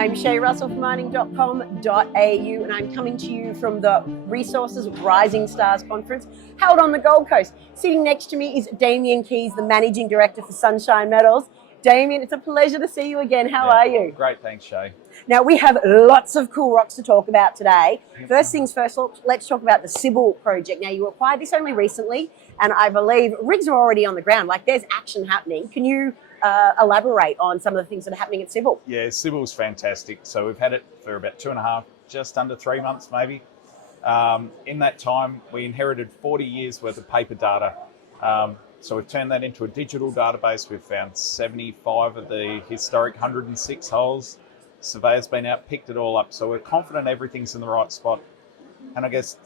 I'm Shay Russell from mining.com.au and I'm coming to you from the Resources Rising Stars Conference held on the Gold Coast. Sitting next to me is Damien Keys, the Managing Director for Sunshine Metals. Damien, it's a pleasure to see you again. How are you? Great, thanks, Shay. Now, we have lots of cool rocks to talk about today. First things first, let's talk about the Sybil Project. Now, you acquired this only recently, and I believe rigs are already on the ground. Like, there's action happening. Can you elaborate on some of the things that are happening at Sybil? Yeah, Sybil's fantastic. So we've had it for about 2.5, just under 3 months maybe. In that time, we inherited 40 years worth of paper data. So we've turned that into a digital database. We've found 75 of the historic 106 holes. Surveyor's been out, picked it all up. So we're confident everything's in the right spot. And I guess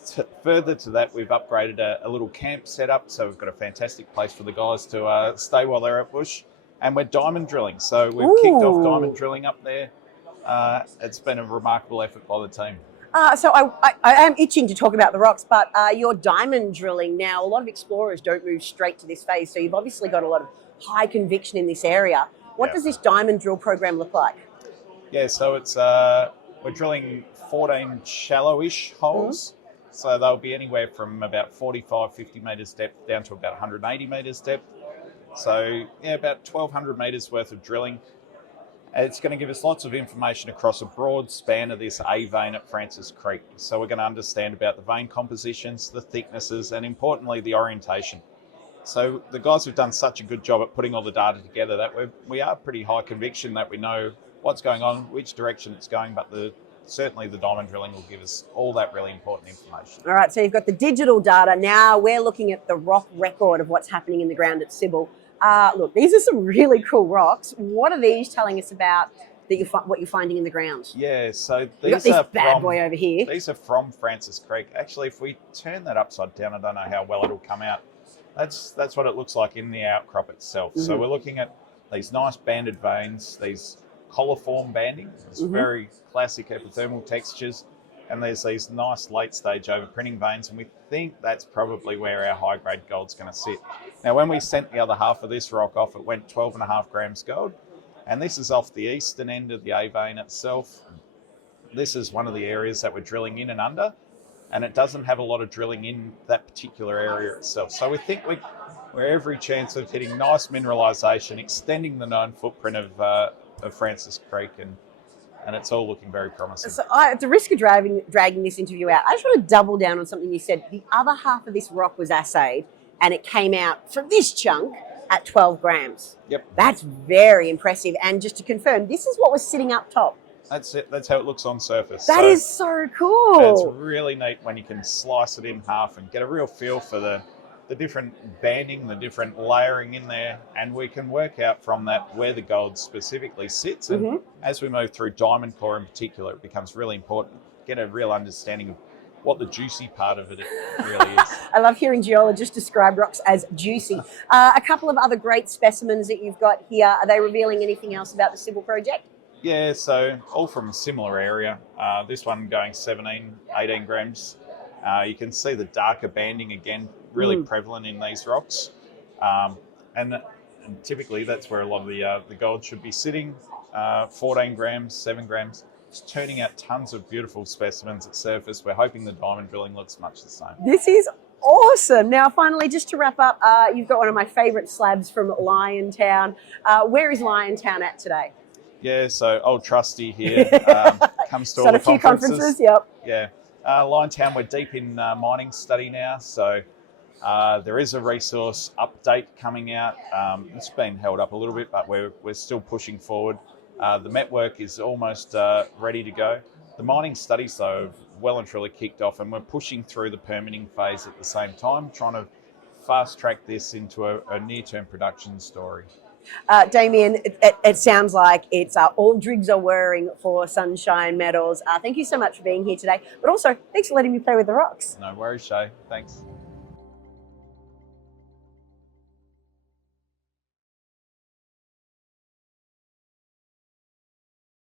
further to that, we've upgraded a little camp setup. So we've got a fantastic place for the guys to stay while they're at bush. And we're diamond drilling. So we've kicked off diamond drilling up there. It's been a remarkable effort by the team. So I am itching to talk about the rocks, but you're diamond drilling now. A lot of explorers don't move straight to this phase, so you've obviously got a lot of high conviction in this area. What does this diamond drill program look like? Yeah, so it's we're drilling 14 shallowish holes. So they'll be anywhere from about 45, 50 metres depth down to about 180 metres depth. So yeah, about 1,200 metres worth of drilling. It's going to give us lots of information across a broad span of this A vein at Francis Creek. So we're going to understand about the vein compositions, the thicknesses, and importantly, the orientation. So the guys have done such a good job at putting all the data together that we are pretty high conviction that we know what's going on, which direction it's going, but certainly the diamond drilling will give us all that really important information. All right, so you've got the digital data. Now we're looking at the rock record of what's happening in the ground at Sybil. Look, these are some really cool rocks. What are these telling us about what you're finding in the ground? Yeah, so these are bad boy over here. These are from Francis Creek. Actually, if we turn that upside down, I don't know how well it'll come out. That's what it looks like in the outcrop itself. So we're looking at these nice banded veins, these colliform banding. It's very classic epithermal textures. And there's these nice late stage overprinting veins, and we think that's probably where our high grade gold's going to sit. Now, when we sent the other half of this rock off, it went 12.5 grams gold, and this is off the eastern end of the A vein itself. This is one of the areas that we're drilling in and under, and it doesn't have a lot of drilling in that particular area itself. So we think we're every chance of hitting nice mineralisation, extending the known footprint of Francis Creek, and it's all looking very promising. So at the risk of dragging this interview out, I just want to double down on something you said. The other half of this rock was assayed and it came out from this chunk at 12 grams. Yep. That's very impressive. And just to confirm, this is what was sitting up top. That's it. That's how it looks on surface. That is so cool. It's really neat when you can slice it in half and get a real feel for the different banding, the different layering in there, and we can work out from that where the gold specifically sits. And as we move through diamond core in particular, it becomes really important to get a real understanding of what the juicy part of it really is. I love hearing geologists describe rocks as juicy. A couple of other great specimens that you've got here. Are they revealing anything else about the Sybil Project? Yeah, so all from a similar area. This one going 17, 18 grams. You can see the darker banding again, really prevalent in these rocks. And typically that's where a lot of the gold should be sitting. 14 grams, 7 grams. It's turning out tons of beautiful specimens at surface. We're hoping the diamond drilling looks much the same. This is awesome. Now, finally, just to wrap up, you've got one of my favourite slabs from Liontown. Where is Liontown at today? Yeah, so old trusty here comes to all the a few conferences, yep. Yeah. Liontown, we're deep in mining study now, so there is a resource update coming out. It's been held up a little bit, but we're still pushing forward. The met work is almost ready to go. The mining studies, though, have well and truly kicked off, and we're pushing through the permitting phase at the same time, trying to fast track this into a near-term production story. Damien, it sounds like it's all drigs are whirring for Sunshine Metals. Thank you so much for being here today, but also thanks for letting me play with the rocks. No worries, Shay. Thanks.